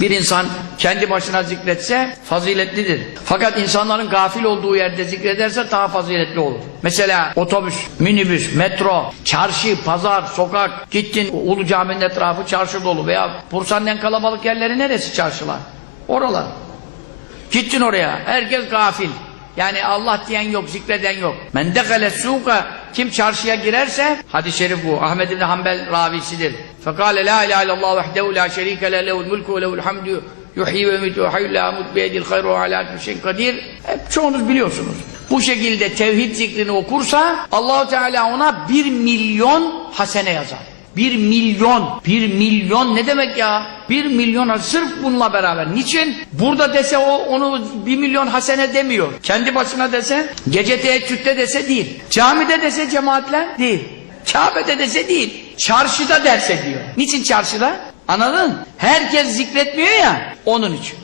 Bir insan kendi başına zikretse faziletlidir. Fakat insanların gafil olduğu yerde zikrederse daha faziletli olur. Mesela otobüs, minibüs, metro, çarşı, pazar, sokak, gittin Ulu Cami'nin etrafı çarşı dolu veya Bursa'nın en kalabalık yerleri neresi çarşılar? Oralar. Gittin oraya, herkes gafil. Yani Allah diyen yok, zikreden yok. Men dekale suka, kim çarşıya girerse, hadis-i şerif bu, Ahmed ibn Hanbel ravisidir. Fekale la ilahe illallah vahdehu la şerike le lehul mulku ve lehul hamdu yuhyi ve yumitu ve hayyul la yamut biyedil hayru ve ala kulli şeyin kadir. Hep çoğunuz biliyorsunuz. Bu şekilde tevhid zikrini okursa Allah-u Teala ona 1 milyon hasene yazar. 1 milyon. 1 milyon ne demek ya? 1 milyon sırf bununla beraber. Niçin? Burada dese onu 1 milyon hasene demiyor. Kendi başına dese, gece teheccüde dese değil. Camide dese cemaatle değil. Kabe'de dese değil. Çarşıda derse diyor. Niçin çarşıda? Anladın? Herkes zikretmiyor ya, onun için.